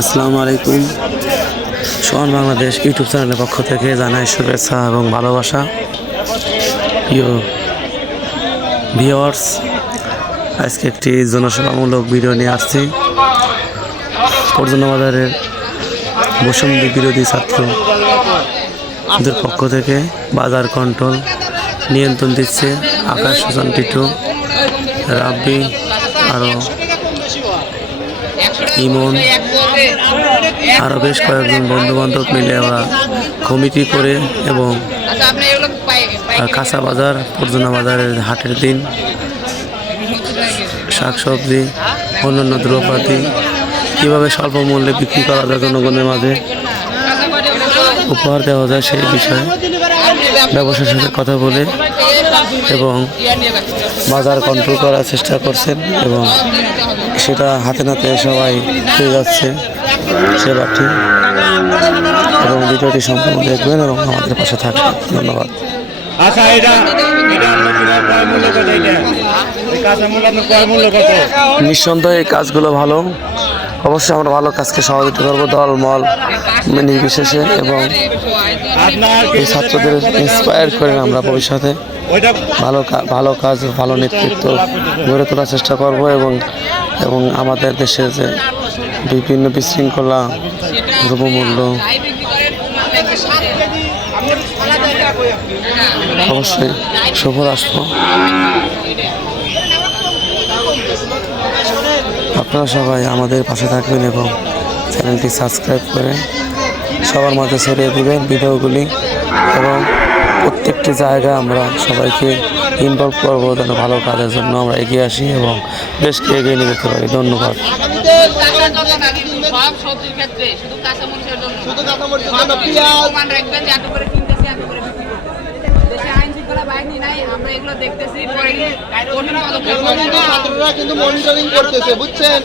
আসসালামু আলাইকুম। সোহান বাংলাদেশ ইউটিউব চ্যানেলের পক্ষ থেকে জানাই শুভেচ্ছা এবং ভালোবাসা। প্রিয় ভিউয়ার্স, আজকে একটি জনসেবামূলক ভিডিও নিয়ে আসছি। পর্যটন বাজারের বৈষম্য বিরোধী ছাত্রদের পক্ষ থেকে বাজার কন্ট্রোল নিয়ন্ত্রণ দিচ্ছে আকাশ সুজন টিটু, রাব্বি, আরও ইমন, আরও বেশ কয়েকজন বন্ধুবান্ধব মিলে ওরা কমিটি করে এবং কাঁচা বাজার পর্যটন বাজারের হাটের দিন শাকসবজি অন্যান্য দ্রব্যাদি কীভাবে স্বল্প মূল্যে বিক্রি করা যায়, জনগণের মাঝে উপহার দেওয়া যায় সেই বিষয়ে ব্যবসার সাথে কথা বলে এবং বাজার কন্ট্রোল করার চেষ্টা করছেন এবং সেটা হাতে নাতে সবাই পেয়ে যাচ্ছে সেবাটি। এবং ভিডিওটি সম্পূর্ণ দেখবেন এবং আমাদের পাশে থাকবেন। ধন্যবাদ। নিঃসন্দেহে এই কাজগুলো ভালো, অবশ্যই আমরা ভালো কাজকে সহযোগিতা করবো দল মল নির্বিশেষে এবং এই ছাত্রদের ইন্সপায়ার করে আমরা ভবিষ্যতে ভালো কাজ ভালো নেতৃত্ব গড়ে তোলার চেষ্টা করব এবং আমাদের দেশে যে বিভিন্ন বিশৃঙ্খলা দ্রব্যমূল্য অবশ্যই সফল আসবো। আপনারা সবাই আমাদের পাশে থাকবেন এবং চ্যানেলটি সাবস্ক্রাইব করে সবার মাঝে ছড়িয়ে দেবেন ভিডিওগুলি এবং প্রত্যেকটি জায়গায় আমরা সবাইকে ইনভলভ করবো যেন ভালো কাজের জন্য আমরা এগিয়ে আসি এবং দেশকে এগিয়ে নিয়ে যেতে পারি। ধন্যবাদ। কিন্তু মনিটরিং করতেছে, বুঝছেন?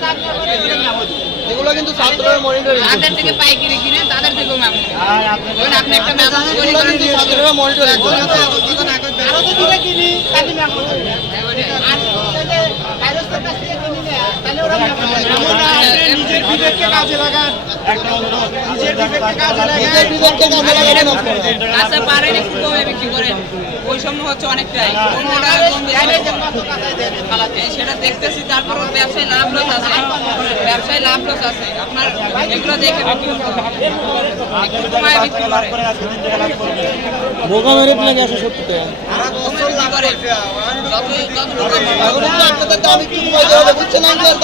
এগুলো কিন্তু ছাত্ররা মনিটরিং করতেছে। তাদের থেকে পাইকারি কিনে তাদের থেকে আপনি একটা মেসেজ করে কিন্তু ছাত্ররা মনিটরিং করতেছে। আরো তো দিলে কিনি তাহলে না করতে আর ভাইরাসের কাছ থেকে কিনি না তাহলে ওরা নিজের বিবেককে কাজে লাগান। একটা অনুরোধ, নিজের বিবেককে কাজে লাগান। নিজের বিবেককে কাজে লাগান। আচ্ছা পারেন একটু কমে বিক্রি করেন। বৈষম্য হচ্ছে অনেকটাই, সেটা দেখতেছি। তারপর ব্যবসায় লাভ লস আছে, আপনার এগুলো দেখে বিক্রি করে